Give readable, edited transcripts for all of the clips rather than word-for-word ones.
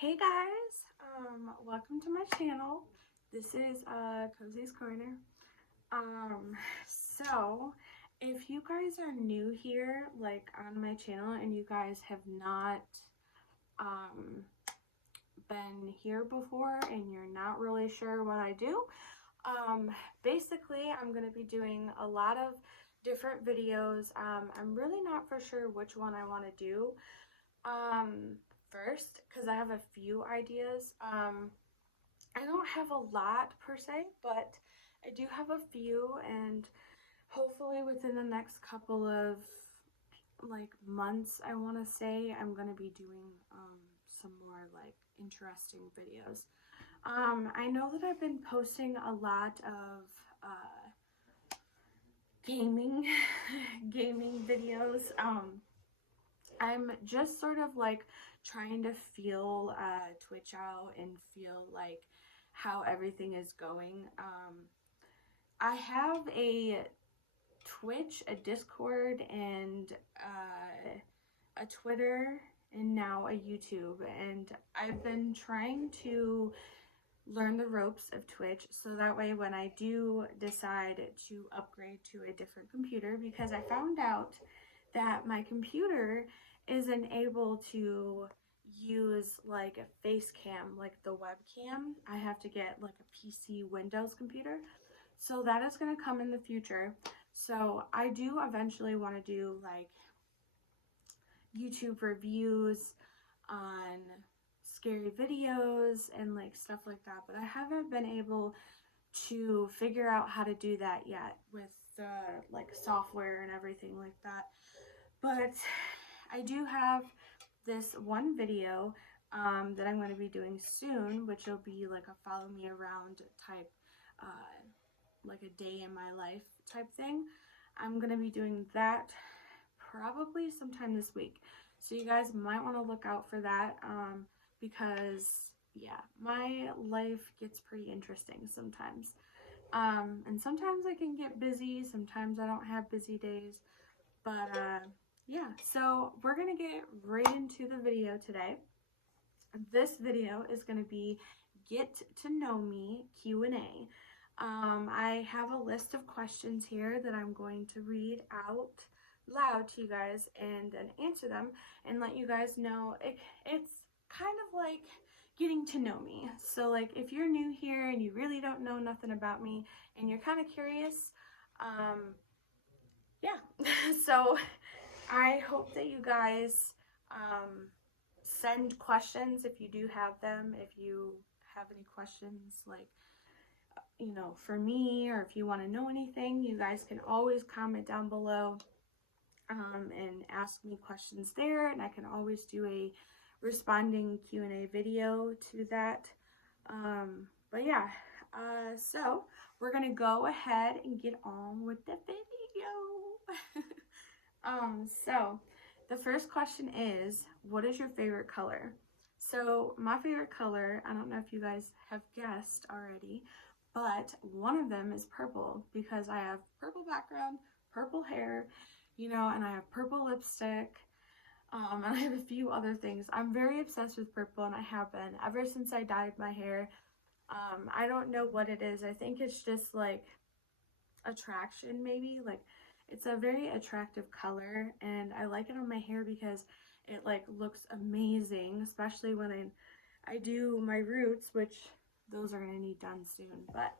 Hey guys, welcome to my channel. This is Cozy's Corner. So if you guys are new here, like on my channel, and you guys have not um been here before and you're not really sure what I do, basically I'm gonna be doing a lot of different videos. I'm really not for sure which one I want to do. First, because I have a few ideas. I don't have a lot per se, but I do have a few, and hopefully within the next couple of like months, I want to say I'm going to be doing some more like interesting videos. I know that I've been posting a lot of gaming gaming videos. I'm just sort of like trying to feel Twitch out and feel like how everything is going. I have a Twitch, a Discord, and a Twitter, and now a YouTube. And I've been trying to learn the ropes of Twitch so that way when I do decide to upgrade to a different computer, because I found out that my computer isn't able to use like a face cam, like the webcam. I have to get like a PC Windows computer. So that is going to come in the future. So I do eventually want to do like YouTube reviews on scary videos and like stuff like that, but I haven't been able to figure out how to do that yet with the like software and everything like that. But I do have this one video that I'm going to be doing soon, which will be like a follow me around type, like a day in my life type thing. I'm going to be doing that probably sometime this week. So you guys might want to look out for that because yeah, my life gets pretty interesting sometimes. And sometimes I can get busy, sometimes I don't have busy days. But yeah, so we're gonna get right into the video today. This video is gonna be get to know me Q&A. I have a list of questions here that I'm going to read out loud to you guys and then answer them and let you guys know. It's kind of like getting to know me. So like if you're new here and you really don't know nothing about me and you're kind of curious, yeah. So I hope that you guys send questions if you do have them. If you have any questions, like, you know, for me, or if you want to know anything, you guys can always comment down below and ask me questions there. And I can always do a responding Q&A video to that. But yeah, so we're going to go ahead and get on with the video. So the first question is, what is your favorite color? So my favorite color, I don't know if you guys have guessed already, but one of them is purple because I have purple background, purple hair, you know, and I have purple lipstick, and I have a few other things. I'm very obsessed with purple, and I have been ever since I dyed my hair. I don't know what it is. I think it's just like attraction, maybe. Like it's a very attractive color, and I like it on my hair because it like looks amazing, especially when I do my roots, which those are gonna need done soon. But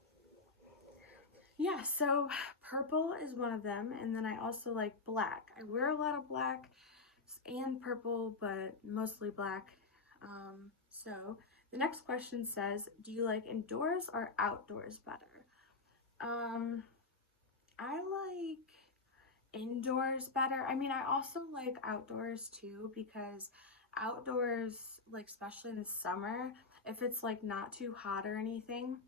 yeah, so purple is one of them, and then I also like black. I wear a lot of black and purple, but mostly black. So the next question says, do you like indoors or outdoors better? I like indoors better. I mean, I also like outdoors too, because outdoors, like especially in the summer, if it's like not too hot or anything,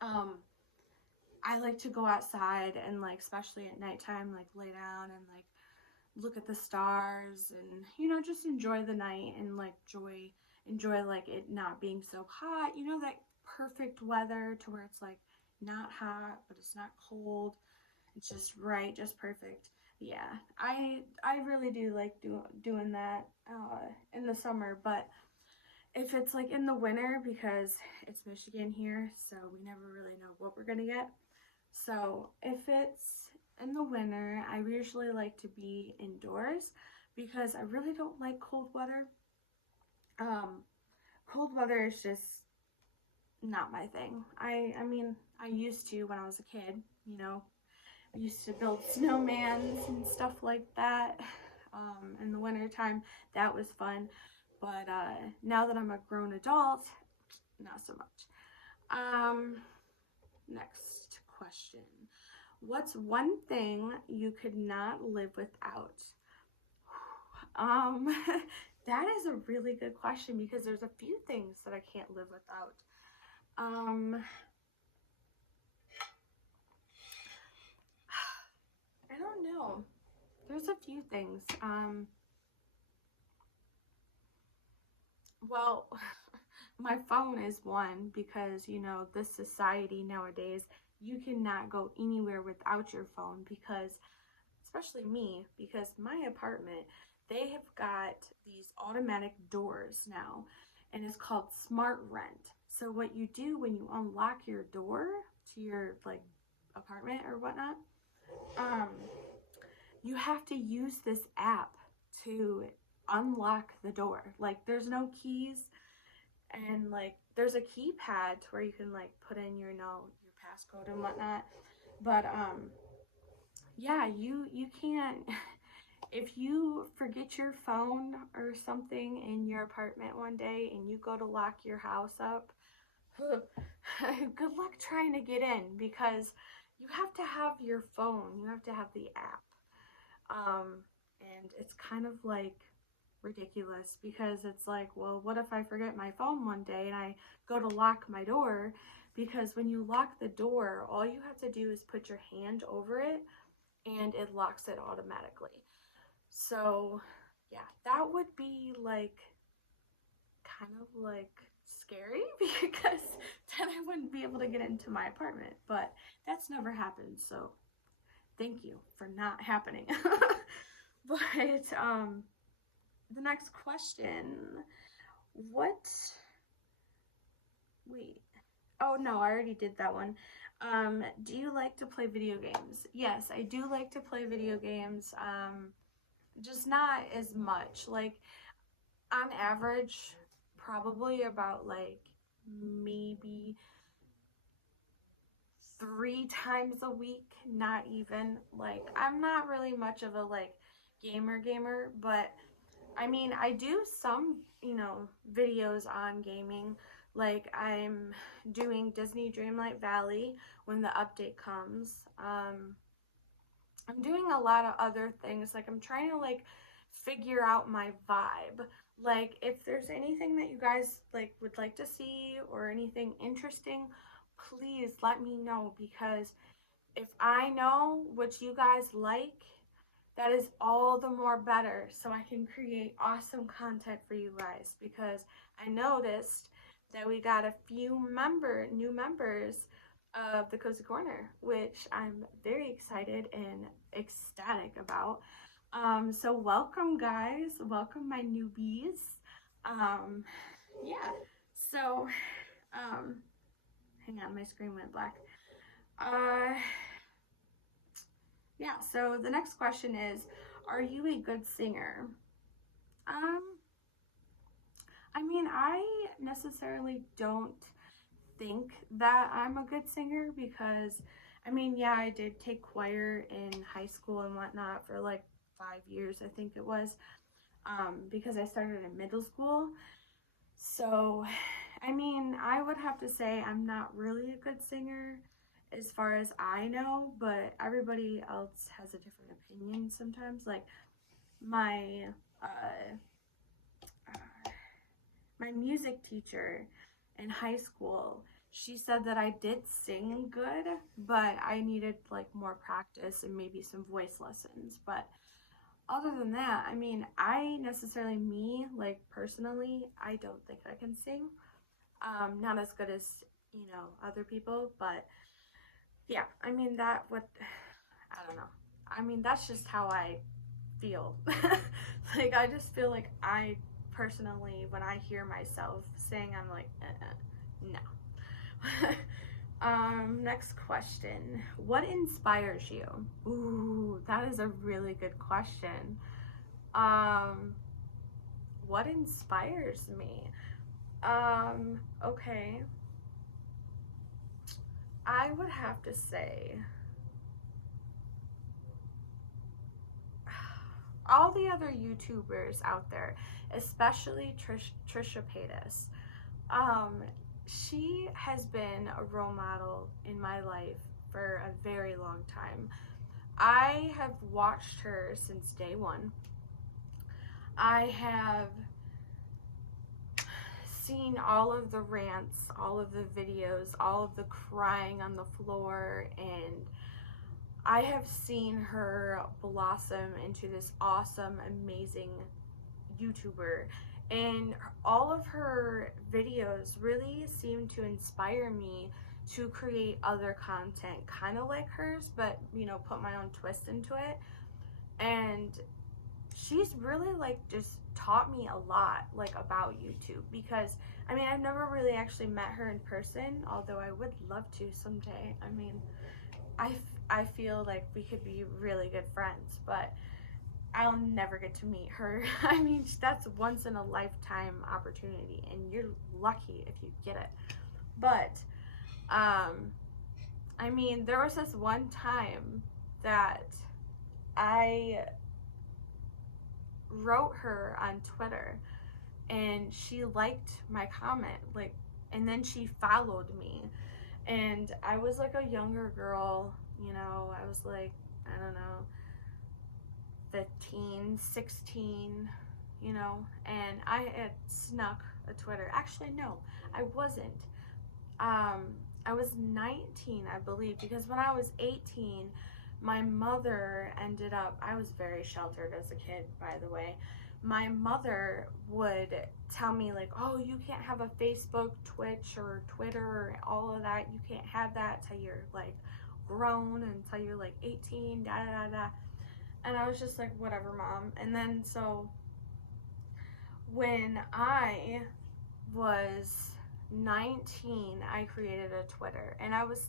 I like to go outside and like especially at nighttime, like lay down and like look at the stars and, you know, just enjoy the night and like enjoy like it not being so hot, you know, that perfect weather to where it's like not hot but it's not cold, it's just right, just perfect. Yeah, I really do like doing that in the summer. But if it's like in the winter, because it's Michigan here, so we never really know what we're gonna get. So if it's in the winter, I usually like to be indoors because I really don't like cold weather. Cold weather is just not my thing. I mean, I used to when I was a kid, you know. I used to build snowmans and stuff like that. In the wintertime, that was fun. But now that I'm a grown adult, not so much. Next question. What's one thing you could not live without? Um, that is a really good question because there's a few things that I can't live without. I don't know. There's a few things. Well, my phone is one because, you know, this society nowadays, you cannot go anywhere without your phone because, especially me, because my apartment, they have got these automatic doors now, and it's called Smart Rent. So what you do when you unlock your door to your like apartment or whatnot, um, you have to use this app to unlock the door. Like there's no keys, and like there's a keypad where you can like put in your, you know, your passcode and whatnot. But yeah, you can't if you forget your phone or something in your apartment one day and you go to lock your house up, good luck trying to get in because you have to have your phone, you have to have the app. And it's kind of like ridiculous because it's like, well, what if I forget my phone one day and I go to lock my door? Because when you lock the door, all you have to do is put your hand over it and it locks it automatically. So, yeah, that would be like kind of like scary because then I wouldn't be able to get into my apartment. But that's never happened, so thank you for not happening. But the next question, what, wait, oh no, I already did that one. Do you like to play video games? Yes, I do like to play video games, just not as much. Like, on average, probably about like maybe 3 times a week, not even. Like, I'm not really much of a like gamer, but I mean, I do some, you know, videos on gaming. Like, I'm doing Disney Dreamlight Valley when the update comes. I'm doing a lot of other things. Like, I'm trying to like figure out my vibe. Like, if there's anything that you guys like would like to see or anything interesting, please let me know because if I know what you guys like, that is all the more better so I can create awesome content for you guys because I noticed that we got a few new members of the Cozy Corner, which I'm very excited and ecstatic about. So welcome guys, welcome my newbies. Yeah, so hang on, my screen went black. Yeah, so the next question is, are you a good singer? I mean, I necessarily don't think that I'm a good singer because, I mean, yeah, I did take choir in high school and whatnot for like 5 years, I think it was, because I started in middle school. So, I mean, I would have to say I'm not really a good singer as far as I know, but everybody else has a different opinion sometimes. Like my my music teacher in high school, she said that I did sing good, but I needed like more practice and maybe some voice lessons. But other than that, I mean, I necessarily, me, like personally, I don't think I can sing. Not as good as, you know, other people, but yeah, I mean, that would, I don't know. I mean, that's just how I feel. Like, I just feel like I personally, when I hear myself saying, I'm like, no. Next question. What inspires you? Ooh, that is a really good question. What inspires me? Okay. I would have to say all the other YouTubers out there, especially Trisha Paytas. Um, she has been a role model in my life for a very long time. I have watched her since day one. I have seen all of the rants, all of the videos, all of the crying on the floor, and I have seen her blossom into this awesome, amazing YouTuber. And all of her videos really seem to inspire me to create other content, kind of like hers, but you know, put my own twist into it. And she's really like just taught me a lot like about YouTube, because I mean, I've never really actually met her in person, although I would love to someday. I mean, I feel like we could be really good friends, but I'll never get to meet her. I mean, that's once in a lifetime opportunity, and you're lucky if you get it. But I mean, there was this one time that I wrote her on Twitter, and she liked my comment, like, and then she followed me. And I was like a younger girl, you know, I was like, I don't know, 15, 16, you know, and I had snuck a Twitter. Actually, no, I wasn't. I was 19, I believe, because when I was 18, my mother ended up, I was very sheltered as a kid, by the way. My mother would tell me, like, oh, you can't have a Facebook, Twitch, or Twitter, or all of that. You can't have that till you're like grown, until you're like 18, da da da. And I was just like, whatever, mom. And then so when I was 19, I created a Twitter. And I was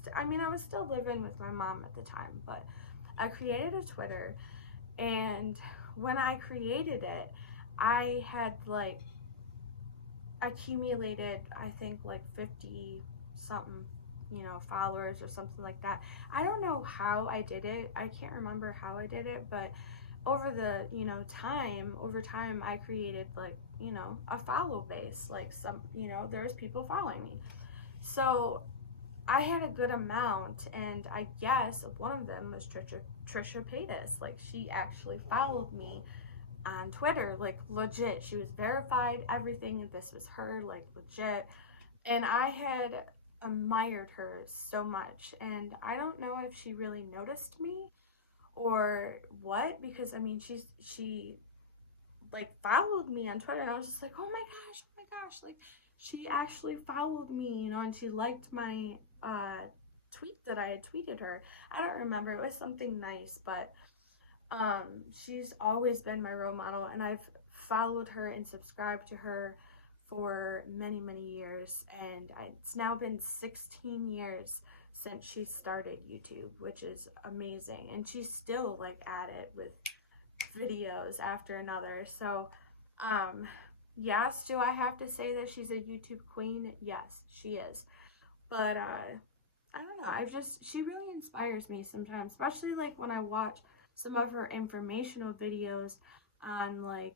still living with my mom at the time, but I created a Twitter. And when I created it, I had like accumulated, I think, like 50 something, you know, followers or something like that. I don't know how I did it. I can't remember how I did it, but over the, you know, over time, I created like, you know, a follow base, like some, you know, there's people following me. So I had a good amount, and I guess one of them was Trisha Paytas. Like, she actually followed me on Twitter, like legit. She was verified, everything, and this was her, like legit. And I had admired her so much, and I don't know if she really noticed me or what, because I mean, she like followed me on Twitter, and I was just like, oh my gosh, like she actually followed me, you know, and she liked my tweet that I had tweeted her. I don't remember, it was something nice, but she's always been my role model, and I've followed her and subscribed to her for many years, and it's now been 16 years since she started YouTube, which is amazing, and she's still like at it with videos after another. So yes, do I have to say that she's a YouTube queen? Yes, she is. But I don't know, she really inspires me sometimes, especially like when I watch some of her informational videos on like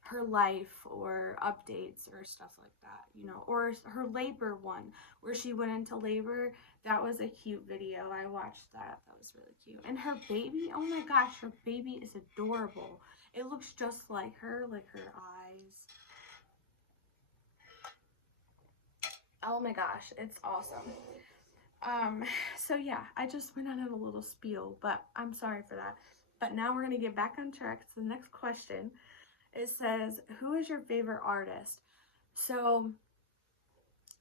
her life or updates or stuff like that, you know, or her labor one where she went into labor. That was a cute video. I watched that. That was really cute. And her baby, oh my gosh, her baby is adorable. It looks just like her eyes. Oh my gosh, it's awesome. So yeah, I just went on a little spiel, but I'm sorry for that. But now we're gonna get back on track to the next question. It says, who is your favorite artist? So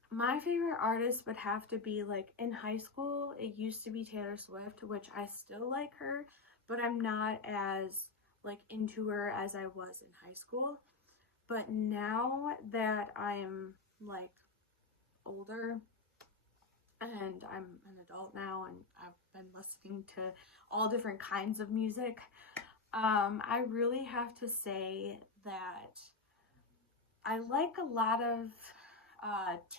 my favorite artist would have to be, like, in high school, it used to be Taylor Swift, which I still like her, but I'm not as like into her as I was in high school. But now that I'm like older and I'm an adult now and I've been listening to all different kinds of music, I really have to say that I like a lot of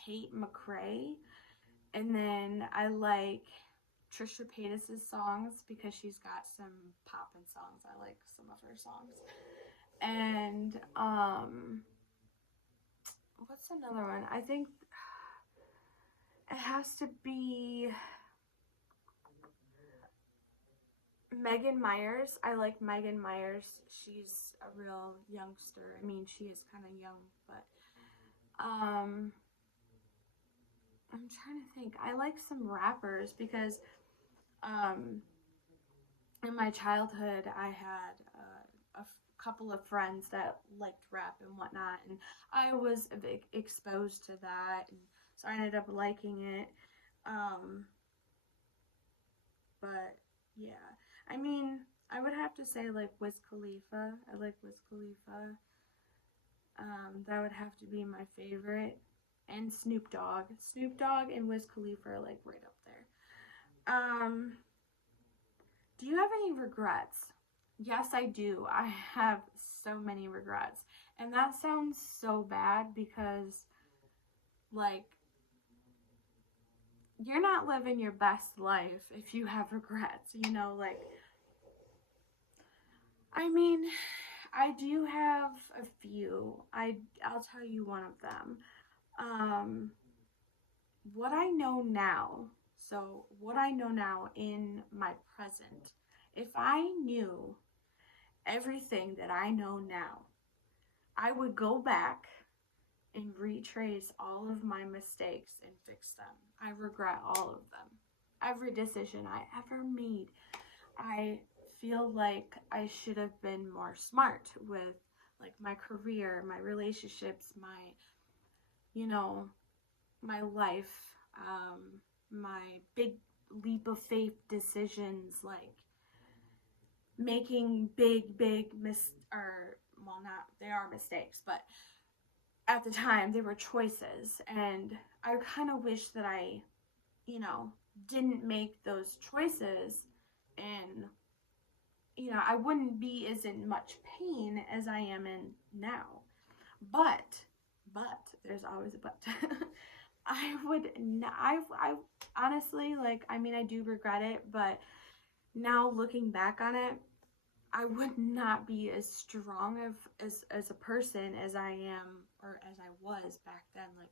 Tate McRae, and then I like Trisha Paytas's songs because she's got some poppin' songs. I like some of her songs. And what's another one? I think it has to be Megan Myers. I like Megan Myers. She's a real youngster. I mean, she is kind of young, but I'm trying to think. I like some rappers because in my childhood I had couple of friends that liked rap and whatnot, and I was exposed to that, and so I ended up liking it. But yeah, I mean, I would have to say like Wiz Khalifa. I like Wiz Khalifa. That would have to be my favorite. And Snoop Dogg. Snoop Dogg and Wiz Khalifa are like right up there. Do you have any regrets? Yes, I do. I have so many regrets. And that sounds so bad because, like, you're not living your best life if you have regrets, you know, like, I mean, I do have a few. I'll tell you one of them. What I know now, so what I know now in my present, if I knew everything that I know now, I would go back and retrace all of my mistakes and fix them. I regret all of them. Every decision I ever made, I feel like I should have been more smart with like my career, my relationships, my, you know, my life, my big leap of faith decisions, like making big they are mistakes, but at the time they were choices, and I kind of wish that I, you know, didn't make those choices, and you know, I wouldn't be as in much pain as I am in now. But there's always a but. I honestly, like, I mean, I do regret it, but now looking back on it, I would not be as strong as a person as I am or as I was back then. Like,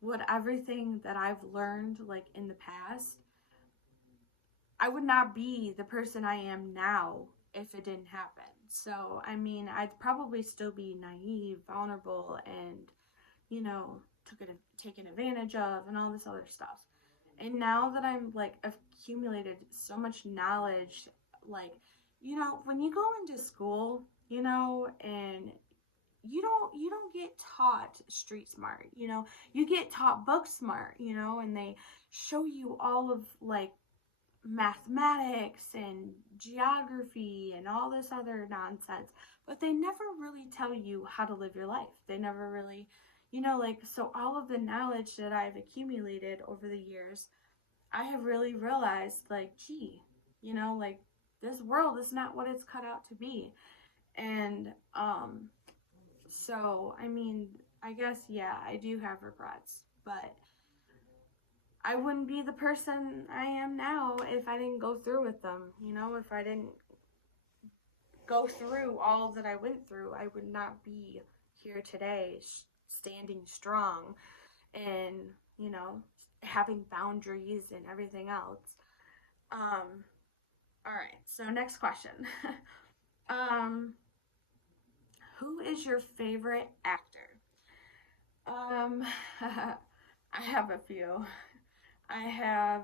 what everything that I've learned like in the past, I would not be the person I am now if it didn't happen. So, I mean, I'd probably still be naive, vulnerable, and, you know, taken advantage of and all this other stuff. And now that I'm like accumulated so much knowledge, like, you know, when you go into school, you know, and you don't get taught street smart, you know, you get taught book smart, you know, and they show you all of like mathematics and geography and all this other nonsense, but they never really tell you how to live your life. They never really, you know, like, so all of the knowledge that I've accumulated over the years, I have really realized, like, gee, you know, like, this world is not what it's cut out to be. And so I mean, I guess, yeah, I do have regrets, but I wouldn't be the person I am now if I didn't go through with them. You know, if I didn't go through all that I went through, I would not be here today, standing strong and, you know, having boundaries and everything else. All right, so next question. Who is your favorite actor? I have a few. I have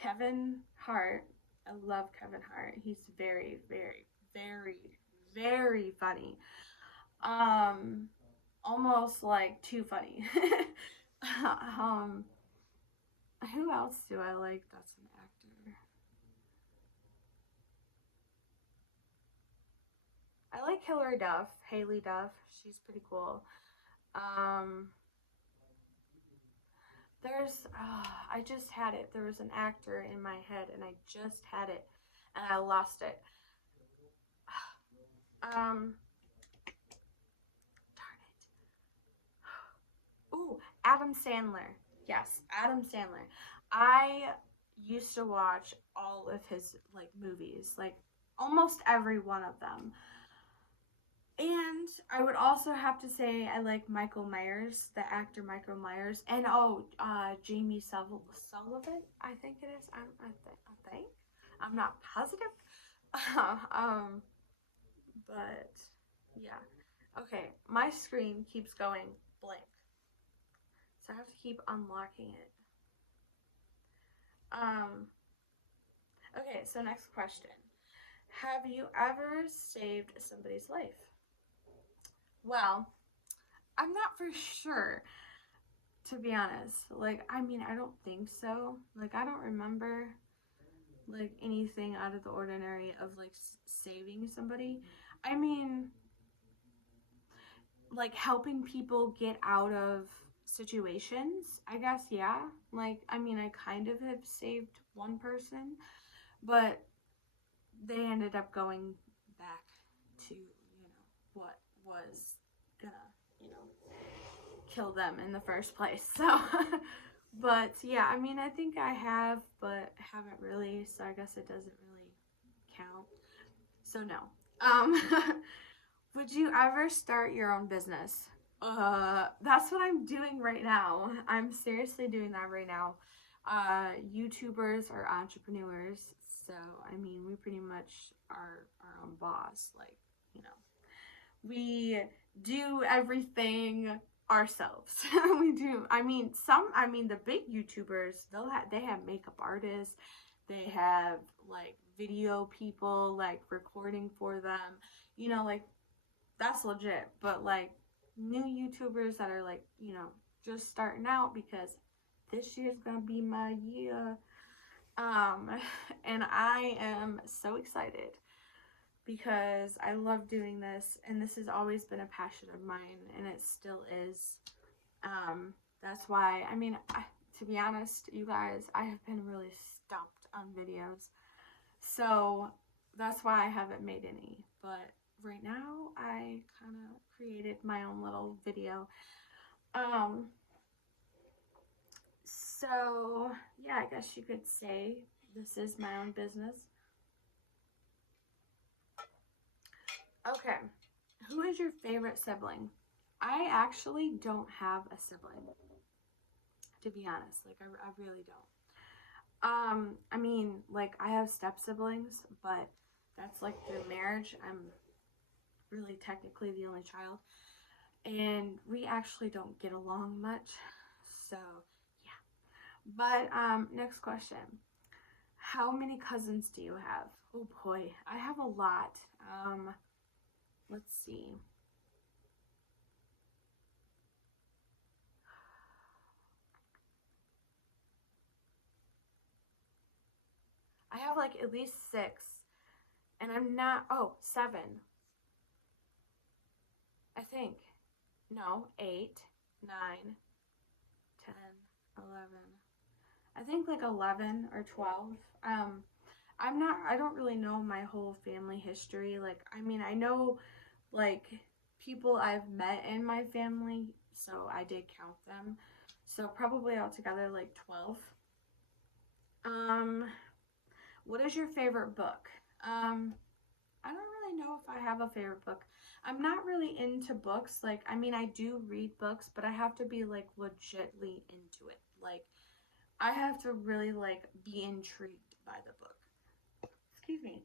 Kevin Hart. I love Kevin Hart. He's very, very, very, very funny. Almost like too funny. um, who else do I like that's an actor? I like Hilary Duff, Haley Duff. She's pretty cool. Um, I just had it. There was an actor in my head, and I just had it, and I lost it. Um, darn it. Ooh, Adam Sandler. Yes, Adam Sandler. I used to watch all of his like movies, like almost every one of them. And I would also have to say I like Michael Myers, the actor Michael Myers, and Jamie Sullivan, I think it is. I think I'm not positive. um, but yeah. Okay, my screen keeps going blank, so I have to keep unlocking it. Um, okay, so next question: have you ever saved somebody's life? Well, I'm not for sure, to be honest. Like, I mean, I don't think so. Like, I don't remember like anything out of the ordinary of like saving somebody. I mean, like helping people get out of situations, I guess, yeah. Like, I mean, I kind of have saved one person, but they ended up going back to, what was gonna, you know, kill them in the first place. So, but yeah, I mean, I think I have, but haven't really, so I guess it doesn't really count. So, no. Um, would you ever start your own business? That's what I'm doing right now. I'm seriously doing that right now. YouTubers are entrepreneurs, so I mean, we pretty much are our own boss. Like, you know, we do everything ourselves. We do. I mean the big YouTubers, they have makeup artists, they have like video people like recording for them. Like that's legit. But like new YouTubers that are like, just starting out, because this year's going to be my year. And I am so excited because I love doing this, and this has always been a passion of mine, and it still is. That's why, to be honest, you guys, I have been really stumped on videos, so that's why I haven't made any. But right now, I kind of created my own little video. So yeah, I guess you could say this is my own business. Okay, who is your favorite sibling? I actually don't have a sibling, to be honest. Like, I really don't. Like, I have step siblings, but that's like through marriage. I'm really technically the only child, and we actually don't get along much. So, yeah. But, next question. How many cousins do you have? Oh boy, I have a lot. Let's see. I have like at least 6, and I'm not, 7. I think. No, 8, 9, 10, 11. I think like 11 or 12. I don't really know my whole family history. Like, I know like people I've met in my family, so I did count them. So probably altogether like 12. What is your favorite book? I don't really know if I have a favorite book. I'm not really into books. Like, I do read books, but I have to be like legitly into it. Like, I have to really like be intrigued by the book. Excuse me.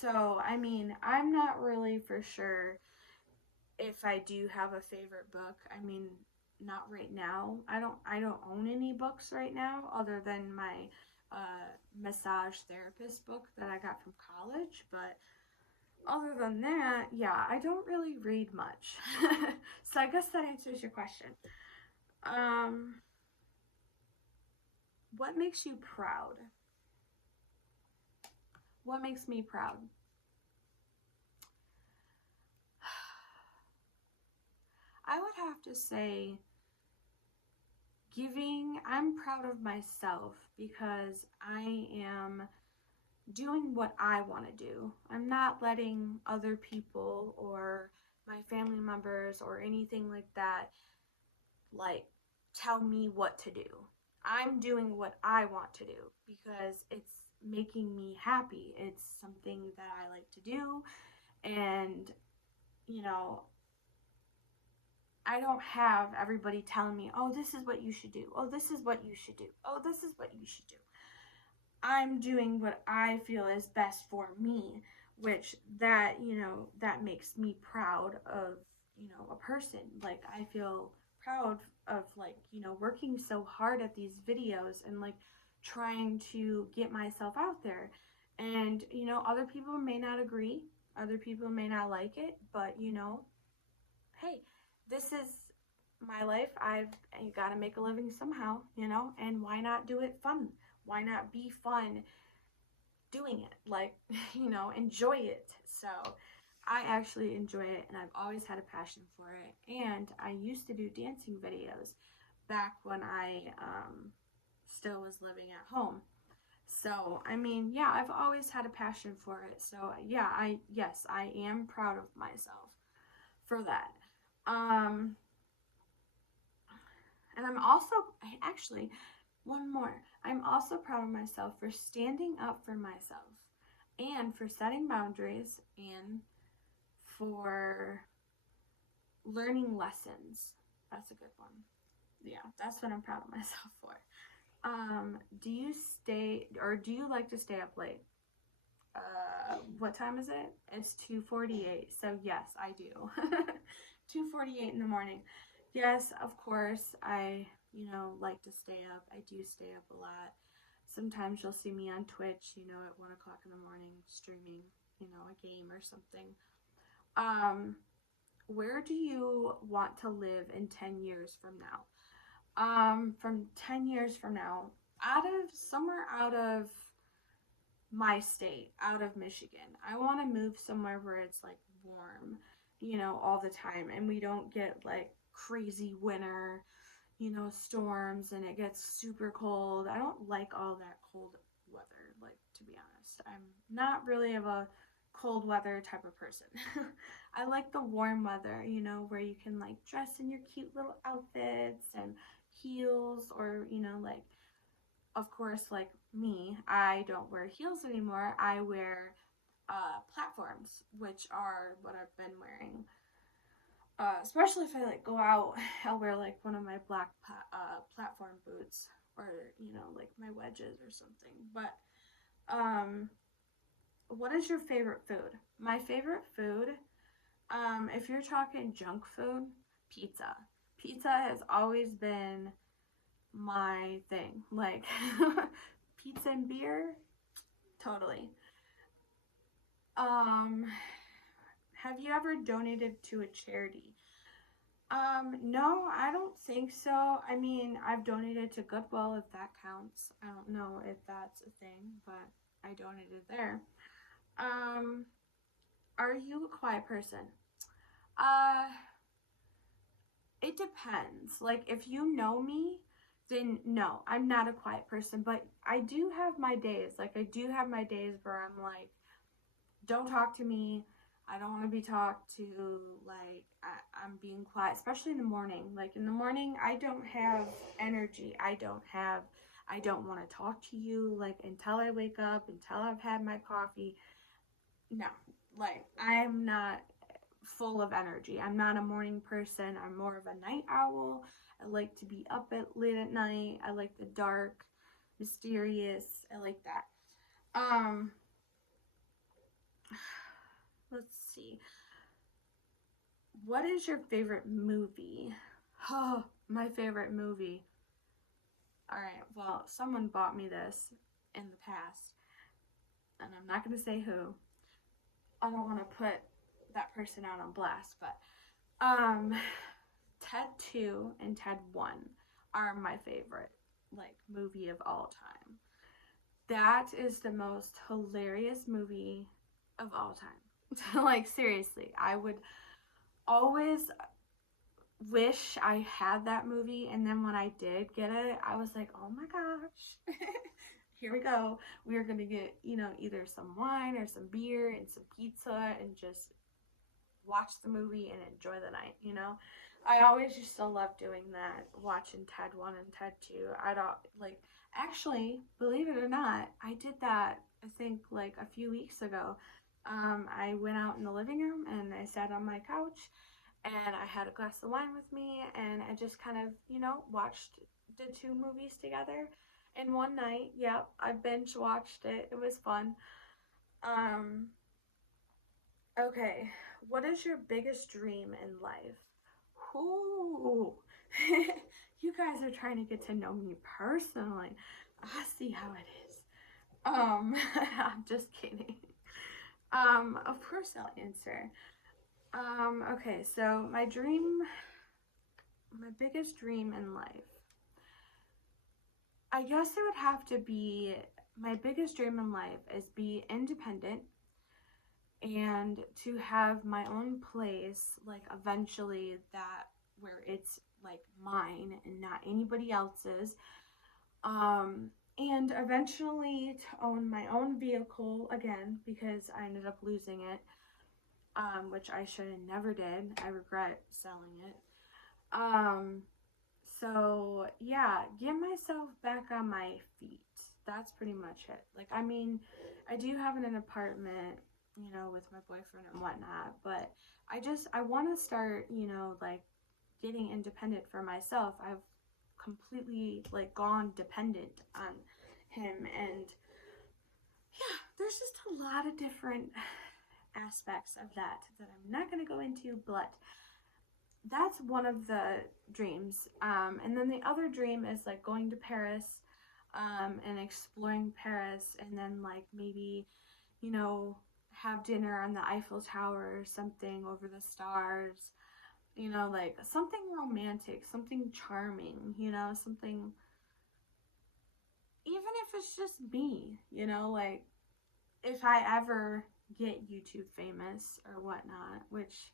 So I'm not really for sure if I do have a favorite book. Not right now. I don't own any books right now other than my massage therapist book that I got from college, but other than that, yeah, I don't really read much. So I guess that answers your question. What makes you proud? What makes me proud? I would have to say I'm proud of myself because I am doing what I want to do. I'm not letting other people or my family members or anything like that, like, tell me what to do. I'm doing what I want to do because it's making me happy. It's something that I like to do. And, you know, I don't have everybody telling me, oh, this is what you should do. Oh, this is what you should do. Oh, this is what you should do. I'm doing what I feel is best for me, which that, that makes me proud of, a person. Like, I feel proud of, like, working so hard at these videos and, like, trying to get myself out there. And, other people may not agree. Other people may not like it, but, hey, this is my life. I've got to make a living somehow, and why not do it fun? Why not be fun doing it? Like, enjoy it. So I actually enjoy it, and I've always had a passion for it. And I used to do dancing videos back when I still was living at home. So, I mean, yeah, I've always had a passion for it. So, yeah, I am proud of myself for that. And I'm also, actually, one more. I'm also proud of myself for standing up for myself and for setting boundaries and for learning lessons. That's a good one. Yeah, that's what I'm proud of myself for. Do you like to stay up late? What time is it? It's 2:48. So yes, I do. 2:48 in the morning. Yes, of course, I, like to stay up. I do stay up a lot. Sometimes you'll see me on Twitch, at 1 o'clock in the morning streaming, a game or something. Where do you want to live in 10 years from now? From 10 years from now, somewhere out of my state, out of Michigan. I want to move somewhere where it's like warm, all the time, and we don't get like crazy winter, storms, and it gets super cold. I don't like all that cold weather, like, to be honest. I'm not really of a cold weather type of person. I like the warm weather, where you can like dress in your cute little outfits and heels, or, like, of course, like me, I don't wear heels anymore. I wear platforms, which are what I've been wearing. Especially if I like go out, I'll wear like one of my black platform boots, or like my wedges or something. But what is your favorite food? My favorite food, if you're talking junk food, pizza. Pizza has always been my thing. Like, pizza and beer, totally. Have you ever donated to a charity? No, I don't think so. I mean, I've donated to Goodwill, if that counts. I don't know if that's a thing, but I donated there. Are you a quiet person? Uh, it depends. Like, if you know me, then no, I'm not a quiet person, but I do have my days. Like, I do have my days where I'm like, don't talk to me. I don't want to be talked to. Like, I'm being quiet, especially in the morning. Like, in the morning, I don't have energy. I don't want to talk to you, like, until I wake up, until I've had my coffee. No, like, I'm not full of energy. I'm not a morning person. I'm more of a night owl. I like to be up late at night. I like the dark, mysterious. I like that. Let's see. What is your favorite movie? Oh, my favorite movie. Alright, well, someone bought me this in the past, and I'm not going to say who. I don't want to put that person out on blast, but Ted 2 and Ted 1 are my favorite, like, movie of all time. That is the most hilarious movie of all time. Like, seriously, I would always wish I had that movie, and then when I did get it, I was like, oh my gosh. Here we go. We are gonna get, you know, either some wine or some beer and some pizza and just watch the movie and enjoy the night, you know. I always used to love doing that, watching Ted 1 and Ted 2. I don't like, actually, believe it or not, I did that I think like a few weeks ago. I went out in the living room and I sat on my couch and I had a glass of wine with me and I just kind of, you know, watched the two movies together in one night. Yep, I binge watched it. It was fun. Um, okay, what is your biggest dream in life? Ooh, you guys are trying to get to know me personally. I see how it is. I'm just kidding. Of course I'll answer. Okay, so my biggest dream in life, I guess it would have to be, my biggest dream in life is be independent and to have my own place, like eventually that where it's like mine and not anybody else's. And eventually to own my own vehicle again because I ended up losing it, which I should have never did. I regret selling it. Um, so yeah, get myself back on my feet. That's pretty much it. Like, I mean, I do have an apartment, you know, with my boyfriend and whatnot, but I want to start, you know, like getting independent for myself. I've completely like gone dependent on him, and yeah, there's just a lot of different aspects of that I'm not going to go into, but that's one of the dreams. And then the other dream is like going to Paris, and exploring Paris, and then like maybe, you know, have dinner on the Eiffel Tower or something over the stars, you know, like something romantic, something charming, you know, something, even if it's just me, you know, like if I ever get YouTube famous or whatnot, which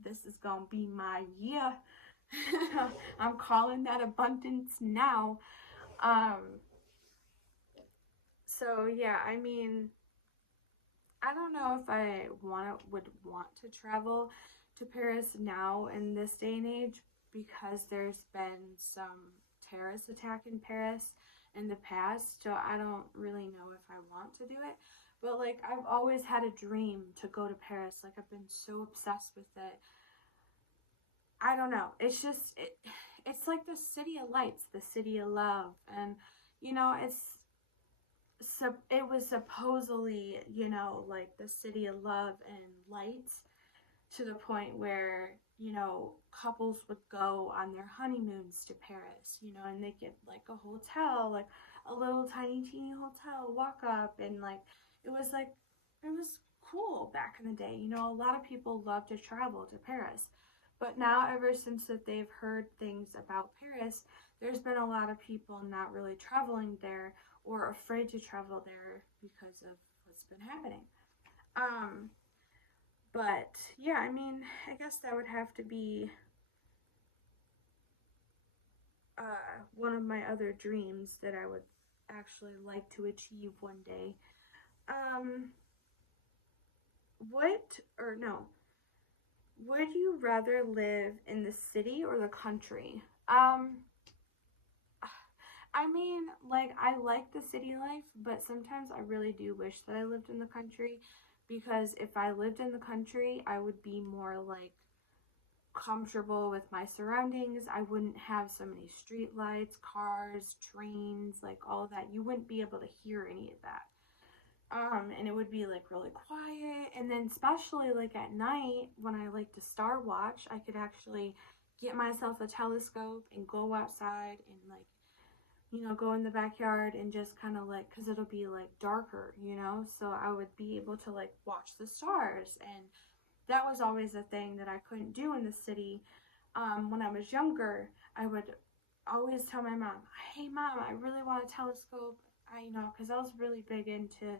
this is gonna be my year. I'm calling that abundance now. Um, so yeah, I mean, I don't know if I would want to travel to Paris now in this day and age because there's been some terrorist attack in Paris in the past, so I don't really know if I want to do it. But like I've always had a dream to go to Paris. Like I've been so obsessed with it. I don't know. It's just it's like the city of lights, the city of love, and you know, so it was supposedly, you know, like the city of love and lights to the point where, you know, couples would go on their honeymoons to Paris, you know, and they get like a hotel, like a little tiny teeny hotel, walk up, and like it was like it was cool back in the day. You know, a lot of people love to travel to Paris. But now ever since that they've heard things about Paris, there's been a lot of people not really traveling there or afraid to travel there because of what's been happening. Um, but yeah, I mean, I guess that would have to be one of my other dreams that I would actually like to achieve one day. Um, what, or no, would you rather live in the city or the country? I mean, like, I like the city life, but sometimes I really do wish that I lived in the country because if I lived in the country, I would be more like comfortable with my surroundings. I wouldn't have so many street lights, cars, trains, like all of that. You wouldn't be able to hear any of that. And it would be like really quiet. And then especially like at night when I like to star watch, I could actually get myself a telescope and go outside and like, you know, go in the backyard and just kind of like, because it'll be like darker, you know, so I would be able to like watch the stars. And that was always a thing that I couldn't do in the city. When I was younger, I would always tell my mom, hey mom, I really want a telescope. You know, because I was really big into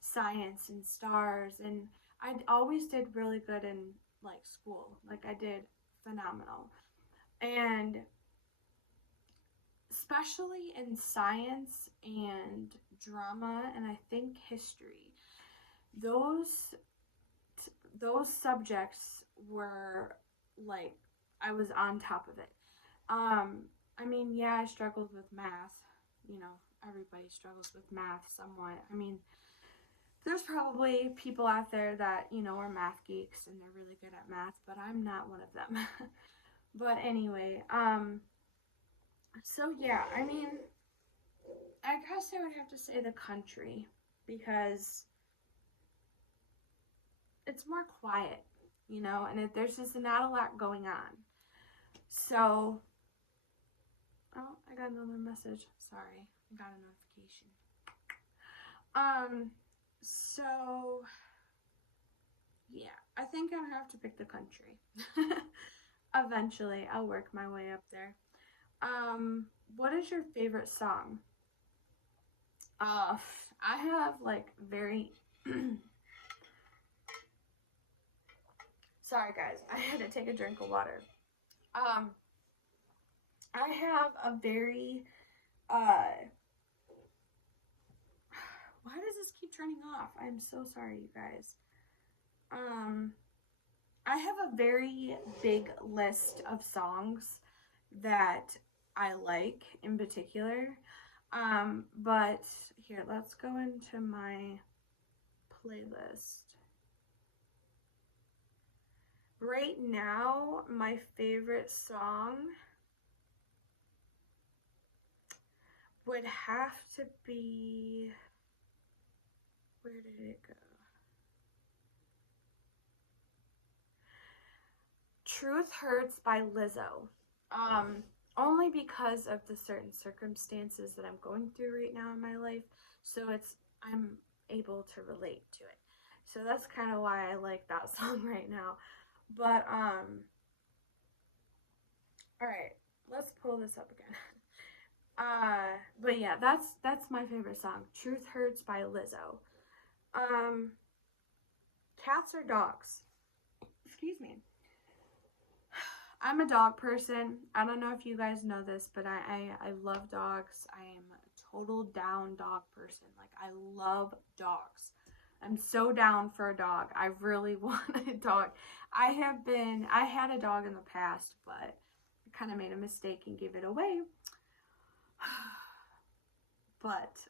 science and stars, and I always did really good in like school. Like I did phenomenal. And especially in science and drama, and I think history, those subjects were like, I was on top of it. I mean, yeah, I struggled with math. You know, everybody struggles with math somewhat. I mean, there's probably people out there that, you know, are math geeks and they're really good at math, but I'm not one of them. But anyway, so yeah, I mean, I guess I would have to say the country, because it's more quiet, you know, and there's just not a lot going on. So, oh, I got another message. Sorry, I got a notification. So, yeah, I think I'll have to pick the country. Eventually, I'll work my way up there. What is your favorite song? I have like very sorry guys, I had to take a drink of water. I have a very why does this keep turning off? I'm so sorry, you guys. I have a very big list of songs that I like in particular. But here, let's go into my playlist. Right now, my favorite song would have to be, where did it go? Truth Hurts by Lizzo. Only because of the certain circumstances that I'm going through right now in my life, so I'm able to relate to it. So that's kind of why I like that song right now. But all right, let's pull this up again. But yeah, that's my favorite song, Truth Hurts by Lizzo. Cats or dogs? Excuse me. I'm a dog person. I don't know if you guys know this, but I love dogs. I am a total down dog person. Like, I love dogs. I'm so down for a dog. I really want a dog. I had a dog in the past, but I kind of made a mistake and gave it away. But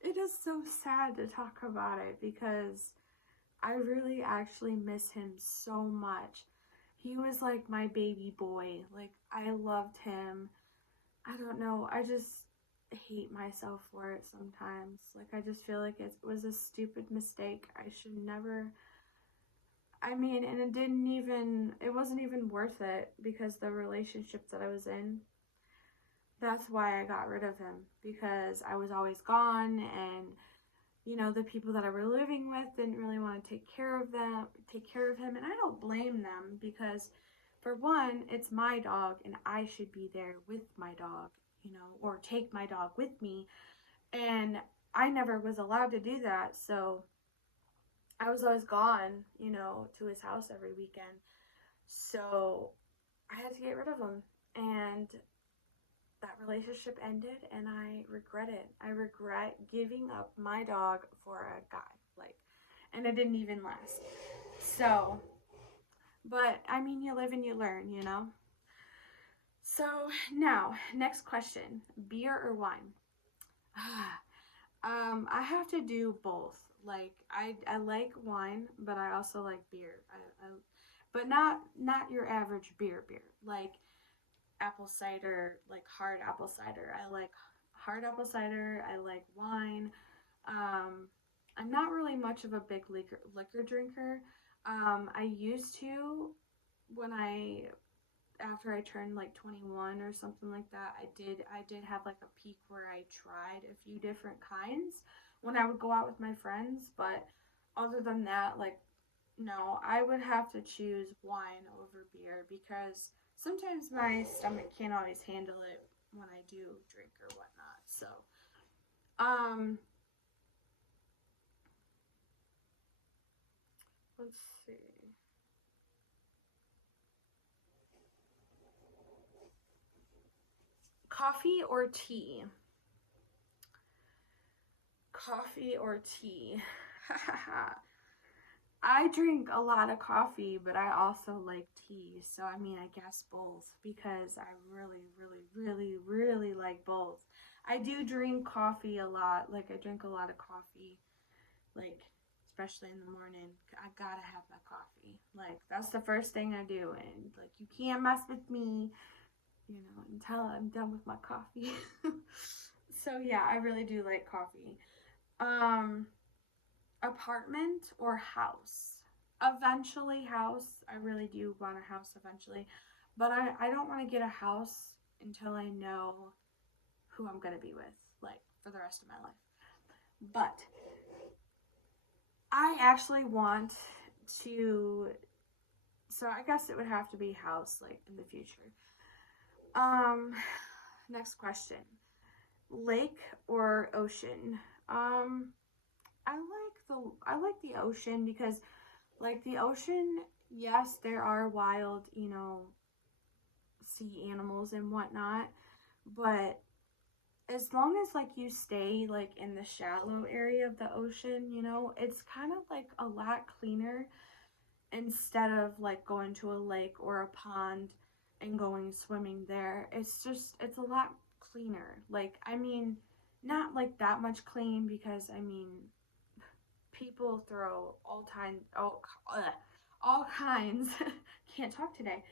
it is so sad to talk about it, because I really actually miss him so much. He was like my baby boy. Like, I loved him. I don't know. I just hate myself for it sometimes. Like, I just feel like it was a stupid mistake. I should never. I mean, and it wasn't even worth it, because the relationship that I was in, that's why I got rid of him, because I was always gone, and you know, the people that I were living with didn't really want to take care of him, and I don't blame them, because for one, it's my dog and I should be there with my dog, you know, or take my dog with me, and I never was allowed to do that, so I was always gone, you know, to his house every weekend, so I had to get rid of him, and that relationship ended, and I regret it. I regret giving up my dog for a guy, like, and it didn't even last. So, but I mean, you live and you learn, you know. So now, next question: beer or wine? I have to do both. Like, I like wine, but I also like beer. But not your average beer. Like apple cider, like hard apple cider. I like hard apple cider. I like wine. I'm not really much of a big liquor drinker. I used to, after I turned like 21 or something like that. I did have like a peak where I tried a few different kinds when I would go out with my friends, but other than that, like, no, I would have to choose wine over beer, because sometimes my stomach can't always handle it when I do drink or whatnot. So, let's see. Coffee or tea? Coffee or tea? I drink a lot of coffee, but I also like tea. So, I mean, I guess both because I really like both. I do drink coffee a lot. Like, I drink a lot of coffee, like, especially in the morning. I gotta have my coffee. Like, that's the first thing I do. And, like, you can't mess with me, you know, until I'm done with my coffee. So, yeah, I really do like coffee. Apartment or house? Eventually house. I really do want a house eventually, but I don't want to get a house until I know who I'm gonna be with, like, for the rest of my life. But I actually want to, so I guess it would have to be house, like, in the future. Next question. Lake or ocean? I like the ocean because, like, the ocean, yes, there are wild, you know, sea animals and whatnot, but as long as, like, you stay, like, in the shallow area of the ocean, you know, it's kind of like a lot cleaner instead of, like, going to a lake or a pond and going swimming there. It's a lot cleaner. Like, I mean, not like that much clean because, I mean, people throw all kinds, can't talk today,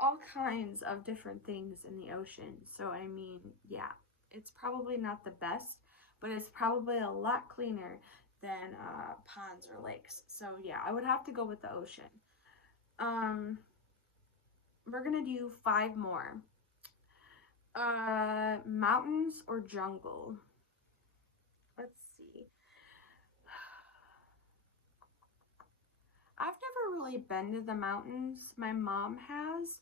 all kinds of different things in the ocean. So, I mean, yeah, it's probably not the best, but it's probably a lot cleaner than ponds or lakes. So, yeah, I would have to go with the ocean. We're gonna do 5 more. Mountains or jungle? Let's see. I've never really been to the mountains. My mom has.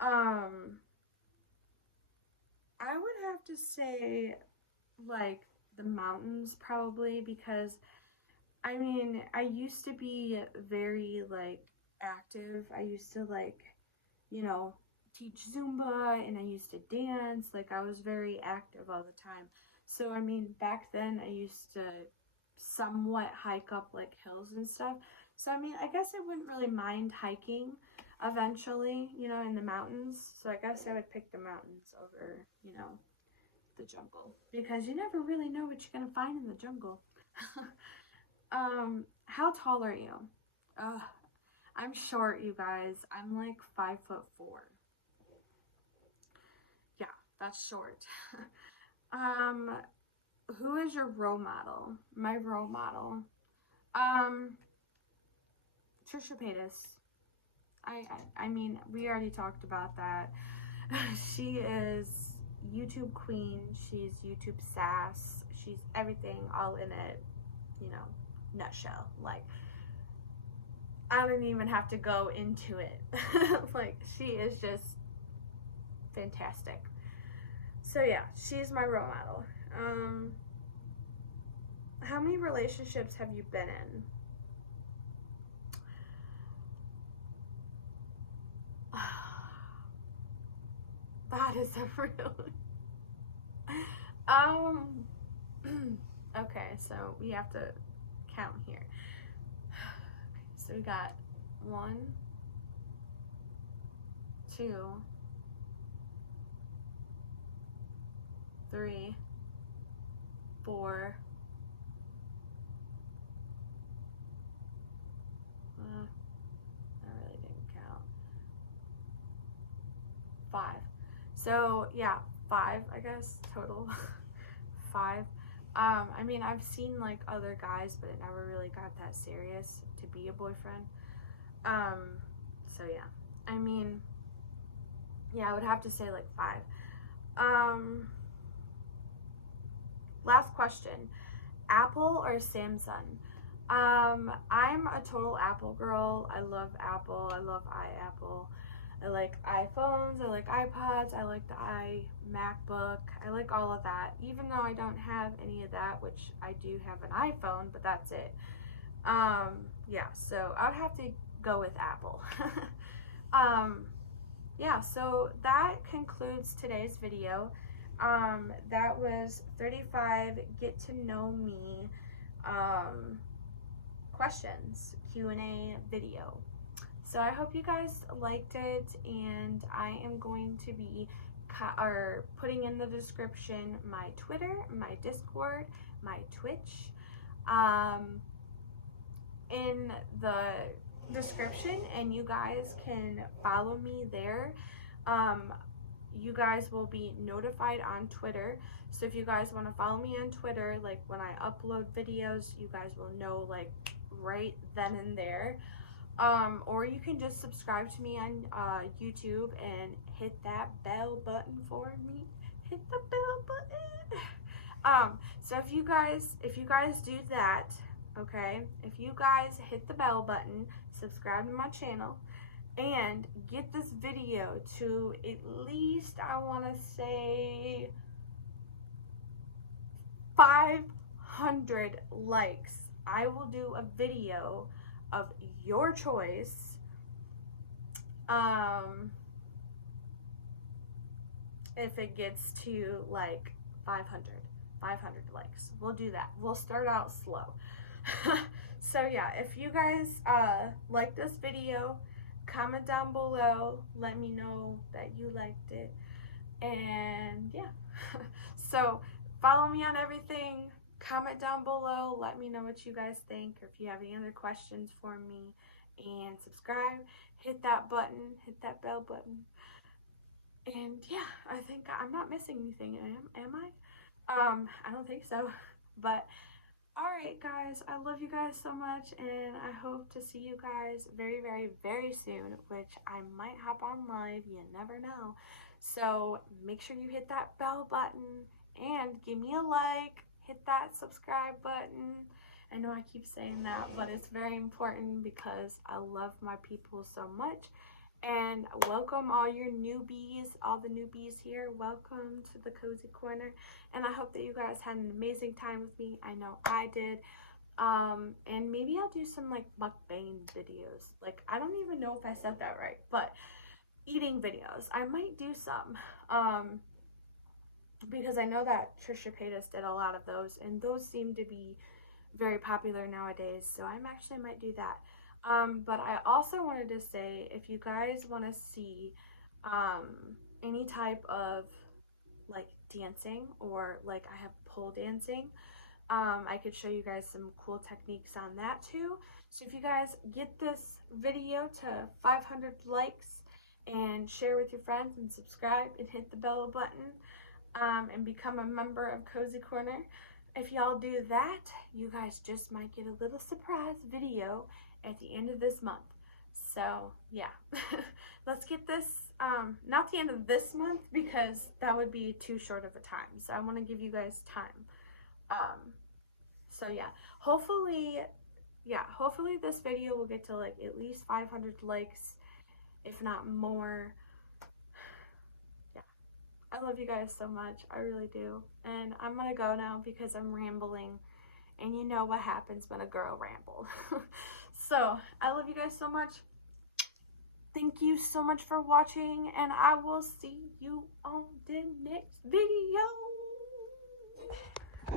I would have to say, like, the mountains probably because, I mean, I used to be very, like, active. I used to, like, you know, teach Zumba and I used to dance. Like, I was very active all the time. So, I mean, back then I used to somewhat hike up, like, hills and stuff. So, I mean, I guess I wouldn't really mind hiking eventually, you know, in the mountains. So, I guess I would pick the mountains over, you know, the jungle. Because you never really know what you're going to find in the jungle. How tall are you? I'm short, you guys. I'm like 5'4". Yeah, that's short. Who is your role model? My role model. Trisha Paytas. I mean, we already talked about that. She is YouTube queen. She's YouTube sass. She's everything all in it, you know, nutshell. Like, I don't even have to go into it. Like, she is just fantastic. So yeah, she's my role model. How many relationships have you been in? That is a real. Okay, so we have to count here. Okay, so we got 1, 2, 3, 4. I really didn't count. 5. So yeah, 5, I guess, total. 5. I mean, I've seen, like, other guys, but it never really got that serious to be a boyfriend. So yeah, I mean, yeah, I would have to say, like, 5. Last question. Apple or Samsung? I'm a total Apple girl. I love Apple. I love iApple. I like iPhones, I like iPods, I like the iMacBook, I like all of that, even though I don't have any of that, which I do have an iPhone, but that's it. Yeah, so I would have to go with Apple. Yeah, so that concludes today's video. That was 35 get to know me questions Q&A video. So I hope you guys liked it, and I am going to be putting in the description my Twitter, my Discord, my Twitch, in the description, and you guys can follow me there. You guys will be notified on Twitter, so if you guys want to follow me on Twitter, like when I upload videos, you guys will know like right then and there. Or you can just subscribe to me on YouTube and hit that bell button for me. Hit the bell button. So if you guys do that, okay, if you guys hit the bell button, subscribe to my channel, and get this video to at least, I want to say, 500 likes, I will do a video of your choice. If it gets to like 500 likes, we'll do that. We'll start out slow. So yeah, if you guys like this video, comment down below, let me know that you liked it, and yeah. So follow me on everything, comment down below, let me know what you guys think, or if you have any other questions for me, and subscribe, hit that button, hit that bell button, and yeah, I think I'm not missing anything, am I? I don't think so, but alright guys, I love you guys so much, and I hope to see you guys very, very, very soon, which I might hop on live, you never know. So make sure you hit that bell button, and give me a like, hit that subscribe button. I know I keep saying that, but it's very important because I love my people so much. And welcome all your newbies, all the newbies here. Welcome to the Cozy Corner. And I hope that you guys had an amazing time with me. I know I did. And maybe I'll do some like mukbang videos. Like, I don't even know if I said that right, but eating videos. I might do some. Because I know that Trisha Paytas did a lot of those, and those seem to be very popular nowadays. So I actually might do that. But I also wanted to say, if you guys want to see any type of like dancing, or like I have pole dancing, I could show you guys some cool techniques on that too. So if you guys get this video to 500 likes, and share with your friends, and subscribe, and hit the bell button, and become a member of Cozy Corner, if y'all do that, you guys just might get a little surprise video at the end of this month. So yeah, let's get this, not the end of this month, because that would be too short of a time. So I want to give you guys time. So yeah, hopefully this video will get to like at least 500 likes, if not more. Yeah, I love you guys so much. I really do. And I'm gonna go now because I'm rambling, and you know what happens when a girl rambles. So I love you guys so much. Thank you so much for watching, and I will see you on the next video.